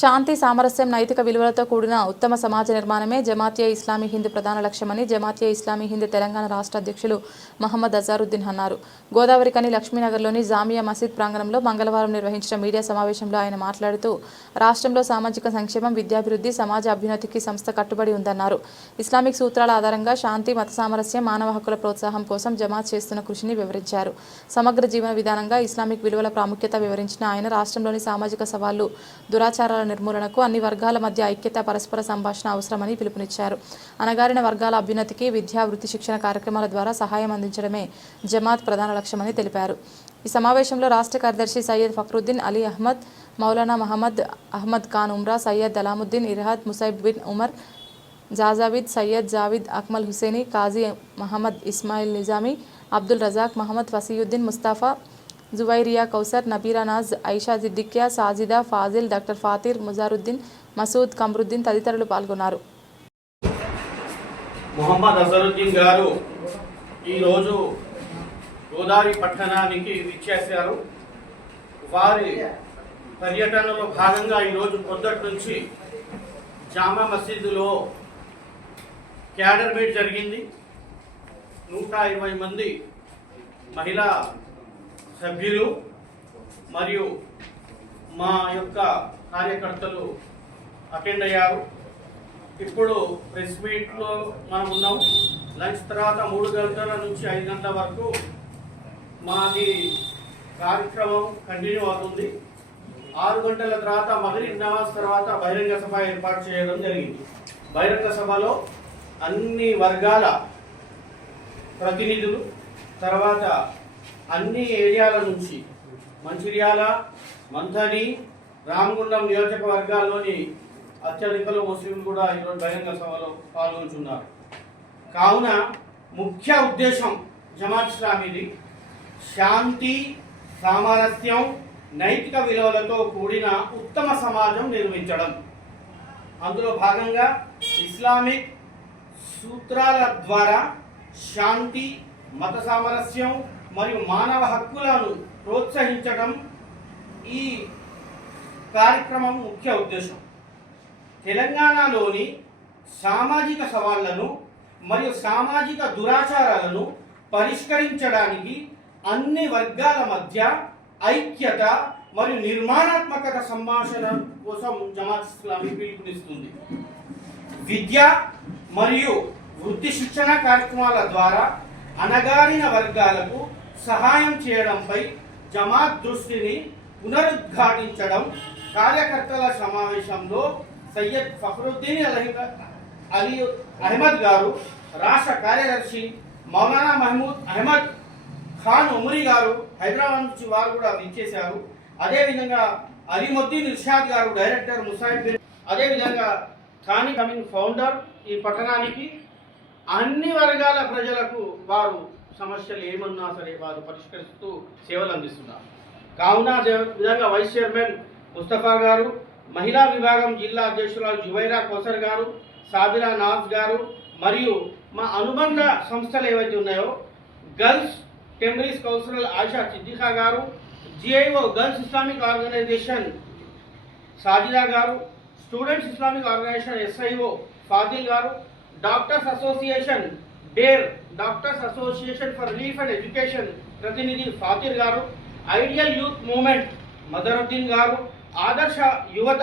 శాంతి సామరస్యం నైతిక విలువలతో కూడిన ఉత్తమ సమాజ నిర్మాణమే జమాతియా ఇస్లామీ హింద్ ప్రధాన లక్ష్యమని జమాతియా ఇస్లామీ హింద్ తెలంగాణ రాష్ట్ర అధ్యక్షులు మహమ్మద్ అజారుద్దీన్ అన్నారు. గోదావరి కని లక్ష్మీనగర్లోని జామియా మసీద్ ప్రాంగణంలో మంగళవారం నిర్వహించిన మీడియా సమావేశంలో ఆయన మాట్లాడుతూ రాష్ట్రంలో సామాజిక సంక్షేమం విద్యాభివృద్ధి సమాజ అభ్యున్నతికి సంస్థ కట్టుబడి ఉందన్నారు. ఇస్లామిక్ సూత్రాల ఆధారంగా శాంతి మత సామరస్యం మానవ హక్కుల ప్రోత్సాహం కోసం జమాత్ చేస్తున్న కృషిని వివరించారు. సమగ్ర జీవన విధానంగా ఇస్లామిక్ విలువల ప్రాముఖ్యత వివరించిన ఆయన రాష్ట్రంలోని సామాజిక సవాళ్ళు దురాచారాలను నిర్మూలనకు అన్ని వర్గాల మధ్య ఐక్యత పరస్పర సంభాషణ అవసరమని పిలుపునిచ్చారు. అనగారిన వర్గాల అభ్యున్నతికి విద్యా వృత్తి శిక్షణ కార్యక్రమాల ద్వారా సహాయం అందించడమే జమాత్ ప్రధాన లక్ష్యమని తెలిపారు. ఈ సమావేశంలో రాష్ట్ర కార్యదర్శి సయ్యద్ ఫక్రుద్దీన్ అలీ అహ్మద్ మౌలానా మహమ్మద్ అహ్మద్ ఖాన్ ఉమ్రా సయ్యద్ అలాముద్దీన్ ఇర్హాద్ ముసైబ్ బిన్ ఉమర్ జాజావిద్ సయ్యద్ జావిద్ అక్మల్ హుసేని కాజీ మహమ్మద్ ఇస్మాయిల్ నిజామీ అబ్దుల్ రజాక్ మహమ్మద్ వసీయుద్దీన్ ముస్తాఫా జువైరియా కౌసర్ నబీరా నాజ్ ఐషా సిద్దిక్యా సాజిదా ఫాజిల్ డాక్టర్ ఫాతిర్ ముజారుద్దీన్ మసూద్ కమరుద్దీన్ తదితరులు పాల్గొన్నారు. మొహమ్మద్ అజరుద్దీన్ గారు ఈరోజు గోదావరి పట్టణానికి విచ్చేశారు. వారి పర్యటనలో భాగంగా ఈరోజు పొద్దుటి నుంచి జామా మసీదులో క్యాడర్ మీట్ జరిగింది. నూట ఇరవై మంది మహిళా సభ్యులు మరియు మా యొక్క కార్యకర్తలు అటెండ్ అయ్యారు. ఇప్పుడు ప్రెస్ మీట్లో మనం ఉన్నాం. లంచ్ తర్వాత మూడు గంటల నుంచి ఐదు గంటల వరకు మాది కార్యక్రమం కంటిన్యూ అవుతుంది. ఆరు గంటల తర్వాత మగరిబ్ నవాజ్ తర్వాత బహిరంగ సభ ఏర్పాటు చేయడం జరిగింది. బహిరంగ సభలో అన్ని వర్గాల ప్రతినిధులు తర్వాత అన్ని ఏరియాల నుంచి మంచిర్యాల మంథని రామగుండం నియోజకవర్గాల్లోని అత్యధికలు ముస్లింలు కూడా ఈరోజు బహిరంగ సభలో పాల్గొంటున్నారు. కావున ముఖ్య ఉద్దేశం జమాత్ ఇస్లామీది శాంతి సామరస్యం నైతిక విలువలతో కూడిన ఉత్తమ సమాజం నిర్మించడం. అందులో భాగంగా ఇస్లామిక్ సూత్రాల ద్వారా శాంతి మత సామరస్యం మరియు మానవ హక్కులను ప్రోత్సహించడం ఈ కార్యక్రమం ముఖ్య ఉద్దేశం. తెలంగాణలోని సామాజిక సవాళ్ళను మరియు సామాజిక దురాచారాలను పరిష్కరించడానికి అన్ని వర్గాల మధ్య ఐక్యత మరియు నిర్మాణాత్మకత సంభాషణ కోసం జమాత్ ఇస్లామీ పిలుపునిస్తుంది. విద్య మరియు వృత్తి శిక్షణ కార్యక్రమాల ద్వారా అణగారిన వర్గాలకు సహాయం చేయడంపై జమాత్ దృష్టిని పునరుద్ఘాటించడం కార్యకర్తల సమావేశంలో సయ్యద్ ఫఖరుద్దీన్ అలహి- అలీ అహ్మద్ గారు రాష్ట్ర కార్యదర్శి మౌలానా మహమూద్ అహ్మద్ ఖాన్ ఉమరి గారు హైదరాబాద్ నుంచి వారు కూడా విచ్చేశారు. అదేవిధంగా అలీముద్దీన్ ఇర్షాద్ గారు డైరెక్టర్ ముసాయిబ్ బిన్ అదేవిధంగా ఖానీ కమింగ్ ఫౌండర్ ఈ పట్టణానికి అన్ని వర్గాల ప్రజలకు వారు సమస్యలు ఏమన్నా సరే వారు పరిష్కరిస్తూ సేవలు అందిస్తున్నారు. కావున అదే విధంగా వైస్ చైర్మన్ ముస్తఫా గారు మహిళా విభాగం జిల్లా అధ్యక్షురాలు జువైరా కోసర్ గారు సాబిరా నాజ్ గారు మరియు మా అనుబంధ సంస్థలు ఏవైతే ఉన్నాయో గర్ల్స్ టెంబరీస్ కౌన్సిలర్ ఆశా సిద్దిఖా గారు GIO girls Islamic organisation Sajida గారు students Islamic organisation SIO Fazil గారు doctors association DARE doctors association for relief and education ప్రతినిధి ఫాతిర్ గారు ఐడియల్ యూత్ మూమెంట్ మదరుద్దీన్ గారు ఆదర్శ యువత